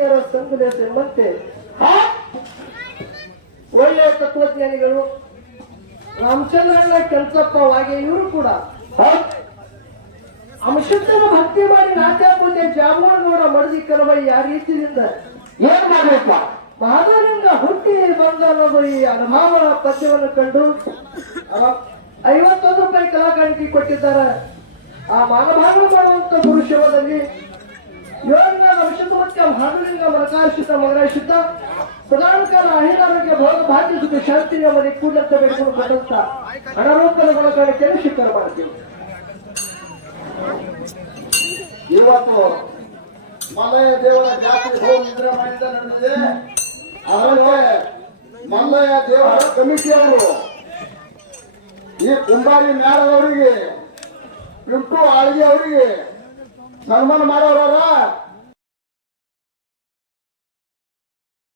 ಮಹನೀಯರ ಸಂಘದ ಎಂಬಂತೆ ಒಳ್ಳೆಯ ತತ್ವಜ್ಞಾನಿಗಳು ರಾಮಚಂದ್ರಣ್ಣ ಕೆಂಚಪ್ಪ ವಾಗೆ ಇವರು ಕೂಡ ಅಂಶಸ್ಥರ ಭಕ್ತಿ ಮಾಡಿ ನಾಟ್ಯ ಮುಂದೆ ಜಾಮೂನಗೌಡ ಮಡದಿ ಕರವಯ್ಯ ಆ ರೀತಿಯಿಂದ ಏನ್ ಮಾಡ್ಬೇಕ ಮಹಾದೇವನಿಂದ ಹುಟ್ಟಿ ಬಂದ ಅನ್ನೋದು ಈ ಅನುಭವ ಪದ್ಯವನ್ನು ಕಂಡು 51 ರೂಪಾಯಿ ಕಲಾಕಾಣಿಕೆ ಕೊಟ್ಟಿದ್ದಾರೆ. ಆ ಮಾನಭಾವ ಮಾಡುವಂತ ಗುರುಶಿವದಲ್ಲಿ 7 ವರ್ಷದ ಮತ್ತೆ ಮಹಾದೇವಲಿಂಗ ಮರಕಾಶಿತ ಮಗರಾಶಿತ ಪ್ರಧಾನಕಾಲ ಅಹಿಲಾರೋಗ್ಯ ಭೋಗ ಭಾಗ್ಯ ಸುದ್ದಿ ಶಾಂತಿಯ ಮನೆ ಕೂಡಂತ ಬೇಡಿಕೊಂಡು ಕೊಟ್ಟಂತ ಅನಾರೋಗ್ಯದ ಕಲಾಕಾಣಿಕೆಯನ್ನು ಸ್ವೀಕಾರ ಮಾಡ್ತೀವಿ. ಇವತ್ತು ಮಲ್ಲಯ್ಯ ದೇವರ ಜಾತ್ರೆ ಹೋಗಿ ನಿದ್ರೆ ಮಾಡಿದ ನಡೆದಿದೆ. ಆಮೇಲೆ ಮಲ್ಲಯ್ಯ ದೇವರ ಕಮಿಟಿಯವರು ಈ ಕುಂಬಾರಿ ಮ್ಯಾಳದವರಿಗೆ ಪಿಂಟು ಆಳ್ಗಿ ಅವರಿಗೆ ಸನ್ಮಾನ ಮಾಡೋರ